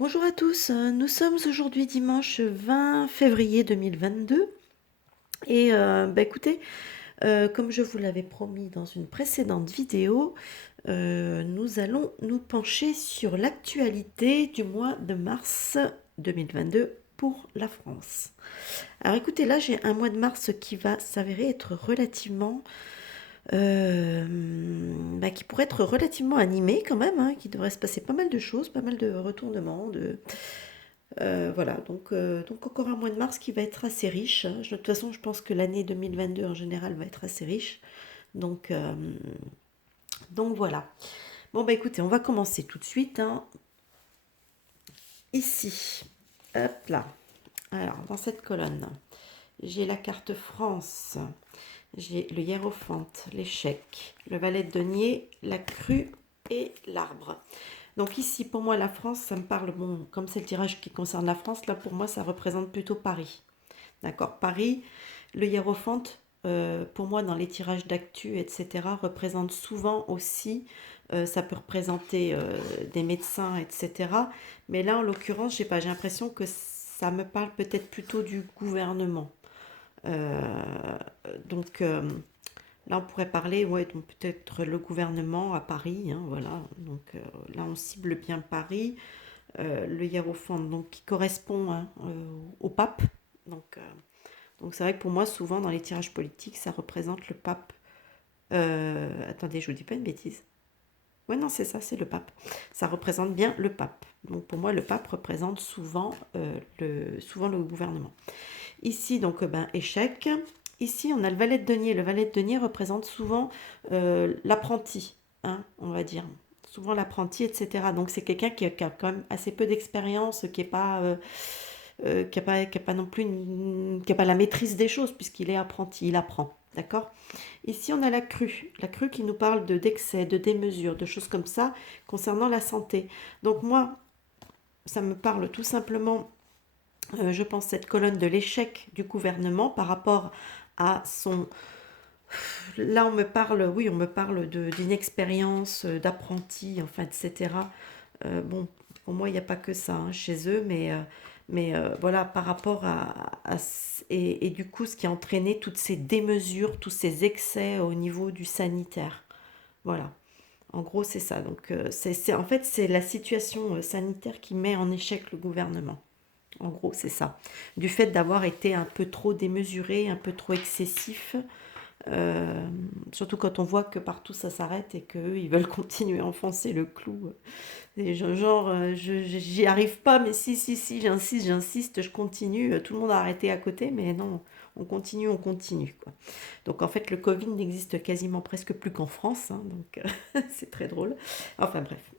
Bonjour à tous, nous sommes aujourd'hui dimanche 20 février 2022 et écoutez, comme je vous l'avais promis dans une précédente vidéo, nous allons nous pencher sur l'actualité du mois de mars 2022 pour la France. Alors écoutez, là j'ai un mois de mars qui va s'avérer être relativement qui pourrait être relativement animé quand même, hein, qui devrait se passer pas mal de choses, pas mal de retournements, voilà, donc encore un mois de mars qui va être assez riche, hein. De toute façon, je pense que l'année 2022 en général va être assez riche. Donc, euh, donc voilà. Bon, bah écoutez, on va commencer tout de suite, hein. Ici, hop là. Alors, dans cette colonne, j'ai la carte France, j'ai le hiérophante, l'échec, le valet de denier, la crue et l'arbre. Donc ici, pour moi, la France, ça me parle, bon, comme c'est le tirage qui concerne la France, là, pour moi, ça représente plutôt Paris. D'accord, Paris, le hiérophante, pour moi, dans les tirages d'actu, etc., représente souvent aussi, ça peut représenter des médecins, etc. Mais là, en l'occurrence, je sais pas, j'ai l'impression que ça me parle peut-être plutôt du gouvernement. Euh, donc là, on pourrait parler, ouais, donc peut-être le gouvernement à Paris, hein, voilà. Donc là, on cible bien Paris, le hiérophant, donc qui correspond, hein, au pape. Donc, euh, donc c'est vrai que pour moi, souvent dans les tirages politiques, ça représente le pape. Attendez, je vous dis pas une bêtise. Ouais, non, c'est ça, c'est le pape. Ça représente bien le pape. Donc pour moi, le pape représente souvent le gouvernement. Ici, donc, échec. Ici, on a le valet de denier. Le valet de denier représente souvent l'apprenti, hein, on va dire. Souvent l'apprenti, etc. Donc c'est quelqu'un qui a quand même assez peu d'expérience, qui n'est pas, qui a pas non plus qui a pas la maîtrise des choses, puisqu'il est apprenti, il apprend. D'accord. Ici, on a la crue qui nous parle d'excès, de démesure, de choses comme ça concernant la santé. Donc moi, ça me parle tout simplement, je pense, cette colonne de l'échec du gouvernement par rapport à son... Là, on me parle, oui, on me parle d'inexpérience, d'apprenti, enfin, etc. Bon, pour moi, il n'y a pas que ça, hein, chez eux, mais voilà, par rapport et du coup, ce qui a entraîné toutes ces démesures, tous ces excès au niveau du sanitaire. Voilà, en gros, c'est ça. Donc, en fait, c'est la situation sanitaire qui met en échec le gouvernement. En gros, c'est ça. Du fait d'avoir été un peu trop démesuré, un peu trop excessif, euh, surtout quand on voit que partout ça s'arrête et qu'eux, ils veulent continuer à enfoncer le clou. Et genre, j'y arrive pas, mais si, j'insiste, je continue. Tout le monde a arrêté à côté, mais non, on continue, quoi. Donc en fait, le Covid n'existe quasiment presque plus qu'en France, hein, donc c'est très drôle. Enfin bref.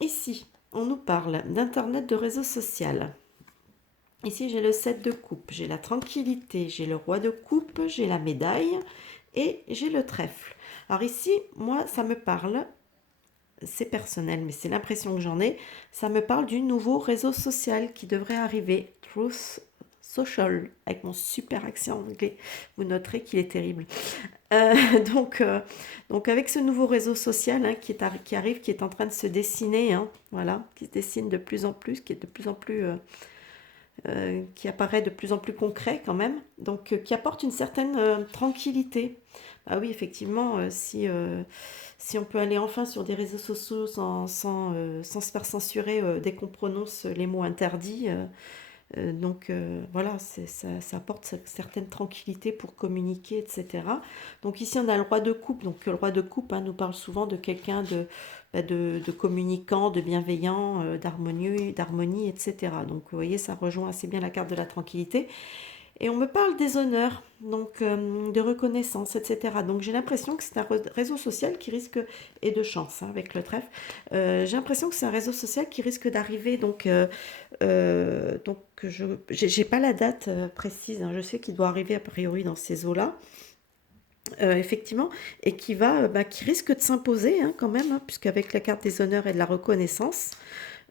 Ici, on nous parle d'Internet, de réseau social. Ici, j'ai le 7 de coupe, j'ai la tranquillité, j'ai le roi de coupe, j'ai la médaille et j'ai le trèfle. Alors ici, moi, ça me parle, c'est personnel, mais c'est l'impression que j'en ai, ça me parle du nouveau réseau social qui devrait arriver, Truth Social, avec mon super accent anglais. Vous noterez qu'il est terrible. Euh, donc, euh, donc avec ce nouveau réseau social, hein, qui arrive, qui est en train de se dessiner, hein, voilà, qui se dessine de plus en plus, qui est de plus en plus qui apparaît de plus en plus concret quand même, donc qui apporte une certaine tranquillité. Ah oui, effectivement, si on peut aller enfin sur des réseaux sociaux sans se faire censurer dès qu'on prononce les mots interdits, voilà, ça apporte certaine tranquillité pour communiquer, etc. Donc ici on a le roi de coupe. Donc le roi de coupe, hein, nous parle souvent de quelqu'un de communicant, de bienveillant, d'harmonie, etc. Donc vous voyez, ça rejoint assez bien la carte de la tranquillité. Et on me parle des honneurs, donc de reconnaissance, etc. Donc j'ai l'impression que c'est un réseau social qui risque, et de chance, hein, avec le trèfle, j'ai l'impression que c'est un réseau social qui risque d'arriver, donc je j'ai pas la date précise, hein, je sais qu'il doit arriver a priori dans ces eaux-là, effectivement, et qui risque de s'imposer, hein, quand même, hein, puisqu'avec la carte des honneurs et de la reconnaissance,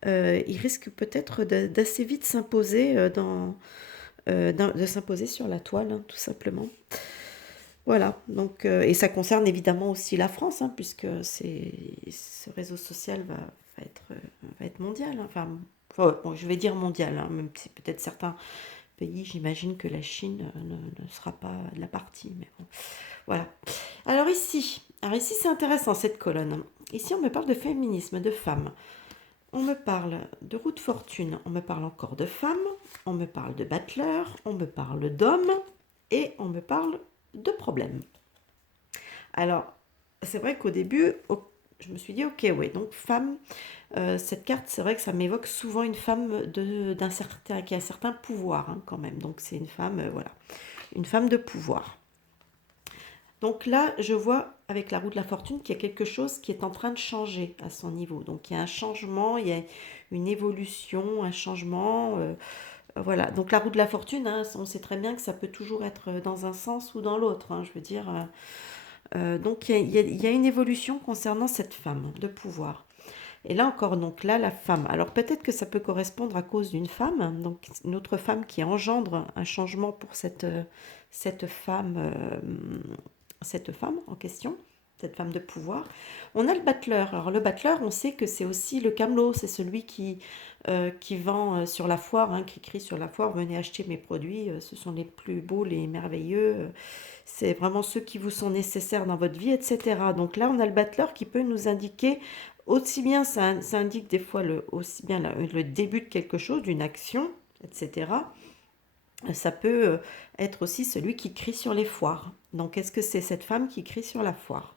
il risque peut-être d'assez vite s'imposer de s'imposer sur la toile, hein, tout simplement. Voilà, donc, et ça concerne évidemment aussi la France, hein, puisque ce réseau social va être, va être mondial, hein. Enfin, bon, je vais dire mondial, hein, même si peut-être certains pays, j'imagine que la Chine ne sera pas de la partie, mais bon, voilà. Alors ici c'est intéressant cette colonne. Ici on me parle de féminisme, de femmes. On me parle de roue de fortune, on me parle encore de femmes, on me parle de battleur, on me parle d'hommes et on me parle de problèmes. Alors, c'est vrai qu'au début, je me suis dit, ok, ouais, donc femme, cette carte, c'est vrai que ça m'évoque souvent une femme d'un certain, qui a un certain pouvoir, hein, quand même. Donc c'est une femme, voilà, une femme de pouvoir. Donc là, je vois avec la roue de la fortune qu'il y a quelque chose qui est en train de changer à son niveau. Donc il y a un changement, il y a une évolution, un changement. Voilà. Donc la roue de la fortune, hein, on sait très bien que ça peut toujours être dans un sens ou dans l'autre, hein, je veux dire. Donc il y a une évolution concernant cette femme de pouvoir. Et là encore, donc là, la femme. Alors peut-être que ça peut correspondre à cause d'une femme, donc une autre femme qui engendre un changement pour cette femme, cette femme en question, cette femme de pouvoir. On a le battleur. Alors le battleur, on sait que c'est aussi le camelot, c'est celui qui vend sur la foire, hein, qui crie sur la foire, venez acheter mes produits, ce sont les plus beaux, les merveilleux, c'est vraiment ceux qui vous sont nécessaires dans votre vie, etc. Donc là, on a le battleur qui peut nous indiquer aussi bien, ça indique des fois aussi bien le début de quelque chose, d'une action, etc. Ça peut être aussi celui qui crie sur les foires. Donc, est-ce que c'est cette femme qui crie sur la foire?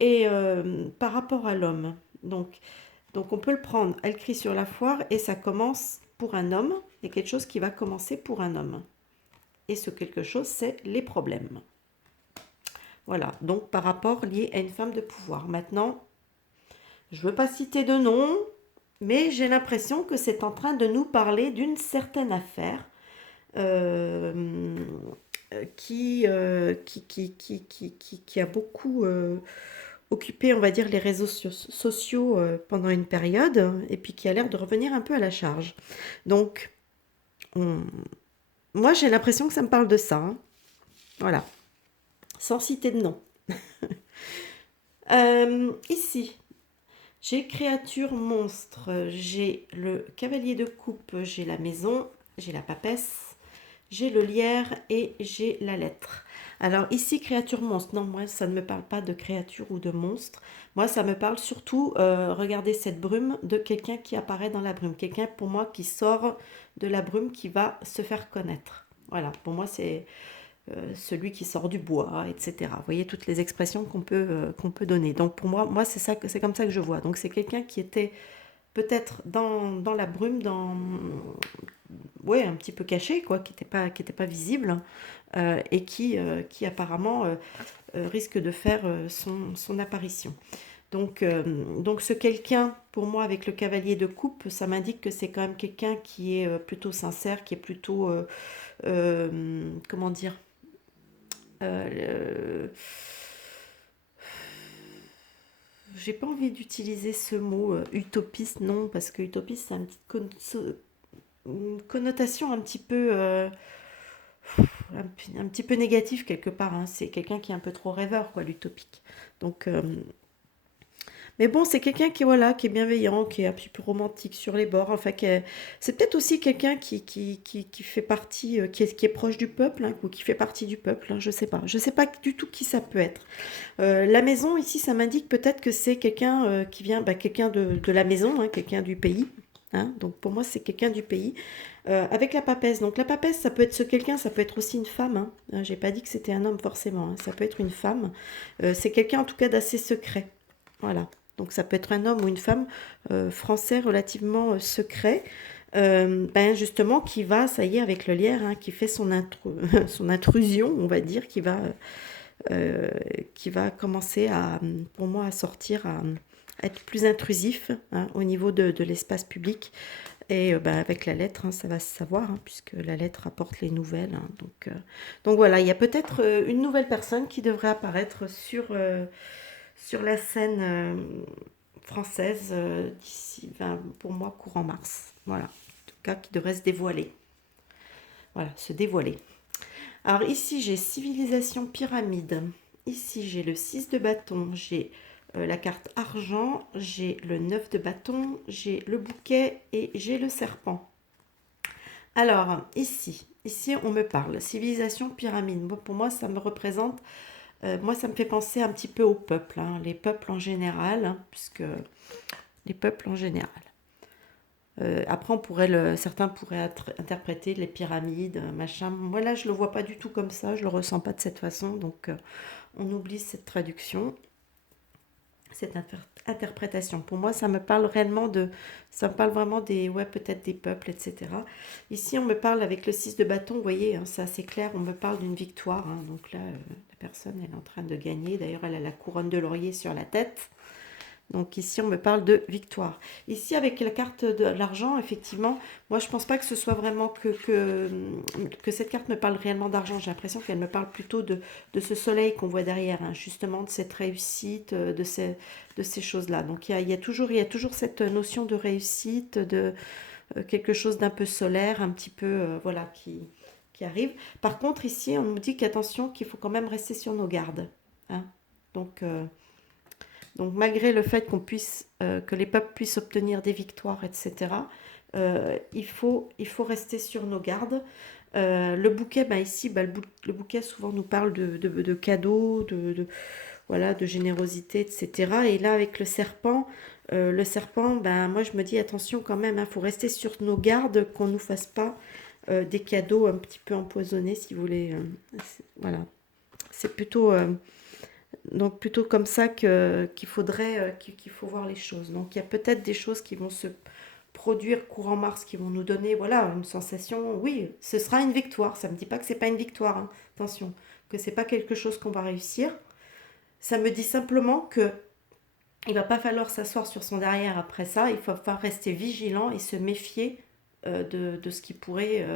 Et par rapport à l'homme, donc on peut le prendre, elle crie sur la foire et ça commence pour un homme, il y a quelque chose qui va commencer pour un homme. Et ce quelque chose, c'est les problèmes. Voilà, donc par rapport lié à une femme de pouvoir. Maintenant, je ne veux pas citer de nom, mais j'ai l'impression que c'est en train de nous parler d'une certaine affaire euh, qui a beaucoup occupé, on va dire, les réseaux sociaux pendant une période, et puis qui a l'air de revenir un peu à la charge. Donc, on- moi, j'ai l'impression que ça me parle de ça, hein. Voilà, sans citer de nom. Ici, j'ai créature monstre, j'ai le cavalier de coupe, j'ai la maison, j'ai la papesse, j'ai le lierre et j'ai la lettre. Alors ici, créature monstre, non, moi ça ne me parle pas de créature ou de monstre. Moi ça me parle surtout, regardez cette brume, de quelqu'un qui apparaît dans la brume. Quelqu'un pour moi qui sort de la brume, qui va se faire connaître. Voilà, pour moi c'est celui qui sort du bois, etc. Vous voyez toutes les expressions qu'on peut donner. Donc pour moi c'est ça, c'est comme ça que je vois. Donc c'est quelqu'un qui était peut-être dans la brume, ouais, un petit peu caché, quoi, qui était pas visible, et qui apparemment risque de faire son apparition. Donc ce quelqu'un, pour moi, avec le cavalier de coupe, ça m'indique que c'est quand même quelqu'un qui est plutôt sincère, qui est plutôt, comment dire, euh, j'ai pas envie d'utiliser ce mot utopiste, non, parce que utopiste, c'est une connotation un petit peu, un petit peu négative quelque part, hein. C'est quelqu'un qui est un peu trop rêveur, quoi, l'utopique. Donc, mais bon, c'est quelqu'un qui, voilà, qui est bienveillant, qui est un petit peu romantique sur les bords. Enfin, c'est peut-être aussi quelqu'un qui fait partie, qui est proche du peuple, hein, ou qui fait partie du peuple, hein, je sais pas. Je sais pas du tout qui ça peut être. La maison, ici, ça m'indique peut-être que c'est quelqu'un qui vient, bah, quelqu'un de la maison, hein, quelqu'un du pays, hein. Donc pour moi, c'est quelqu'un du pays. Avec la papesse. Donc la papesse, ça peut être ce quelqu'un, ça peut être aussi une femme, hein. J'ai pas dit que c'était un homme forcément, hein. Ça peut être une femme. C'est quelqu'un en tout cas d'assez secret. Voilà. Donc ça peut être un homme ou une femme français relativement secret. Ben justement qui va, ça y est, avec le lierre, hein, qui fait son intrusion, on va dire, euh, qui va commencer à, pour moi, à sortir, à être plus intrusif, hein, au niveau de l'espace public. Et ben, avec la lettre, hein, ça va se savoir, hein, puisque la lettre apporte les nouvelles, hein. Donc voilà, il y a peut-être une nouvelle personne qui devrait apparaître sur la scène française d'ici, ben, pour moi, courant mars. Voilà, en tout cas, qui devrait se dévoiler. Voilà, se dévoiler. Alors ici, j'ai civilisation pyramide. Ici, j'ai le 6 de bâton. J'ai la carte argent, j'ai le 9 de bâton, j'ai le bouquet et j'ai le serpent. Alors, ici on me parle civilisation pyramide. Bon, pour moi, ça me représente, moi ça me fait penser un petit peu aux peuples, hein, les peuples en général, hein, puisque les peuples en général. Après, certains pourraient interpréter les pyramides, machin. Moi, là, je le vois pas du tout comme ça. Je le ressens pas de cette façon. Donc, on oublie cette traduction, cette interprétation. Pour moi, ça me parle réellement ça me parle vraiment ouais, peut-être des peuples, etc. Ici, on me parle avec le 6 de bâton. Vous voyez, hein, c'est assez clair. On me parle d'une victoire, hein. Donc là, la personne, elle est en train de gagner. D'ailleurs, elle a la couronne de laurier sur la tête. Donc ici, on me parle de victoire. Ici, avec la carte de l'argent, effectivement, moi, je ne pense pas que ce soit vraiment que cette carte me parle réellement d'argent. J'ai l'impression qu'elle me parle plutôt de ce soleil qu'on voit derrière, hein, justement, de cette réussite, de ces choses-là. Donc il y a toujours cette notion de réussite, de quelque chose d'un peu solaire, un petit peu, voilà, qui arrive. Par contre, ici, on nous dit qu'attention, qu'il faut quand même rester sur nos gardes, hein. Donc... Donc malgré le fait que les peuples puissent obtenir des victoires, etc., il faut rester sur nos gardes. Le bouquet, bah ici, le bouquet souvent nous parle de cadeaux, voilà, de générosité, etc. Et là, avec le serpent, ben, moi je me dis attention quand même, il faut rester sur nos gardes, qu'on ne nous fasse pas des cadeaux un petit peu empoisonnés, si vous voulez. Voilà, c'est plutôt comme ça qu'il faudrait qu'il faut voir les choses. Donc il y a peut-être des choses qui vont se produire courant mars qui vont nous donner voilà une sensation. Oui, ce sera une victoire. Ça me dit pas que c'est pas une victoire. Hein. Attention, que c'est pas quelque chose qu'on va réussir. Ça me dit simplement que il va pas falloir s'asseoir sur son derrière après ça. Il faut pas rester vigilant et se méfier de ce qui pourrait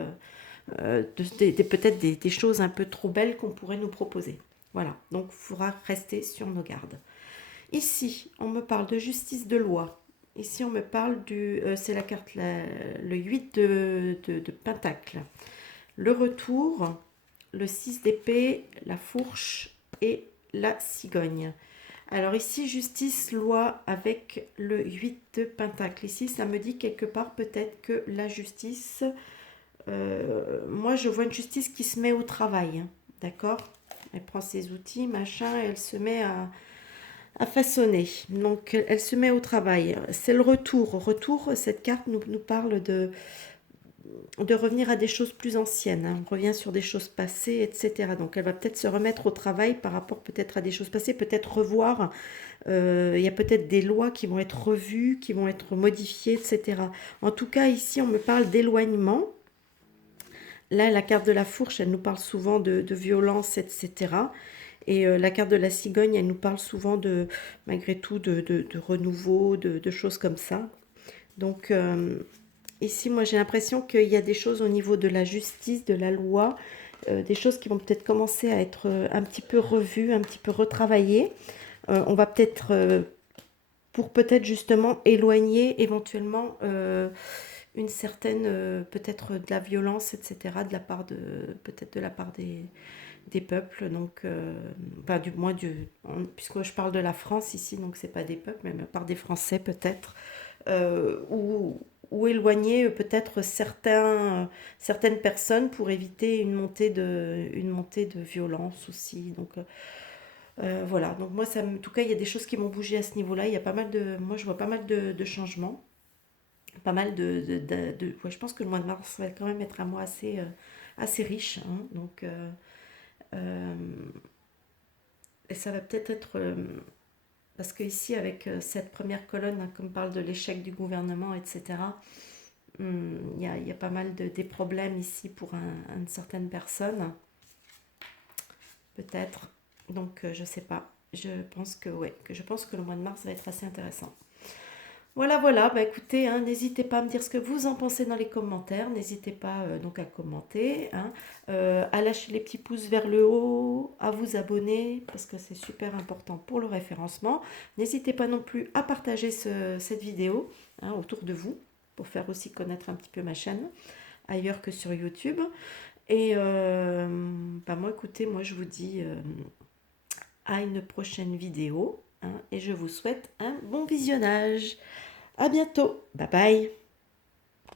peut-être des choses un peu trop belles qu'on pourrait nous proposer. Voilà, donc il faudra rester sur nos gardes. Ici, on me parle de justice de loi. Ici, on me parle c'est la carte, le 8 de Pentacle. Le retour, le 6 d'épée, la fourche et la cigogne. Alors ici, justice, loi avec le 8 de Pentacle. Ici, ça me dit quelque part peut-être que la justice, moi je vois une justice qui se met au travail, hein, d'accord. Elle prend ses outils, machin, et elle se met à façonner. Donc elle se met au travail. C'est le retour. Retour, cette carte nous parle de revenir à des choses plus anciennes, hein. On revient sur des choses passées, etc. Donc elle va peut-être se remettre au travail par rapport peut-être à des choses passées, peut-être revoir. Il y a peut-être des lois qui vont être revues, qui vont être modifiées, etc. En tout cas, ici, on me parle d'éloignement. Là, la carte de la fourche, elle nous parle souvent de violence, etc. Et la carte de la cigogne, elle nous parle souvent malgré tout, de renouveau, de choses comme ça. Donc, ici, moi, j'ai l'impression qu'il y a des choses au niveau de la justice, de la loi, des choses qui vont peut-être commencer à être un petit peu revues, un petit peu retravaillées. On va peut-être, pour peut-être justement éloigner éventuellement une certaine, peut-être de la violence, etc., peut-être de la part des peuples, donc, enfin, du moins, puisque je parle de la France ici, donc c'est pas des peuples, mais par des Français peut-être, ou éloigner peut-être certaines personnes pour éviter une montée de violence aussi. Donc, voilà, donc moi, en tout cas, il y a des choses qui m'ont bougé à ce niveau-là. Il y a pas mal moi, je vois pas mal de changements, pas mal ouais, je pense que le mois de mars va quand même être un mois assez riche, hein, donc... Euh, et ça va peut-être être, parce que ici avec cette première colonne, hein, comme parle de l'échec du gouvernement, etc., il y a pas mal des problèmes ici pour une certaine personne, peut-être. Donc je sais pas. Je pense que le mois de mars va être assez intéressant. Voilà, voilà, bah écoutez, hein, n'hésitez pas à me dire ce que vous en pensez dans les commentaires, n'hésitez pas donc à commenter, hein, à lâcher les petits pouces vers le haut, à vous abonner, parce que c'est super important pour le référencement. N'hésitez pas non plus à partager cette vidéo, hein, autour de vous, pour faire aussi connaître un petit peu ma chaîne, ailleurs que sur YouTube. Et bah moi, écoutez, moi je vous dis à une prochaine vidéo. Et je vous souhaite un bon visionnage. À bientôt. Bye bye.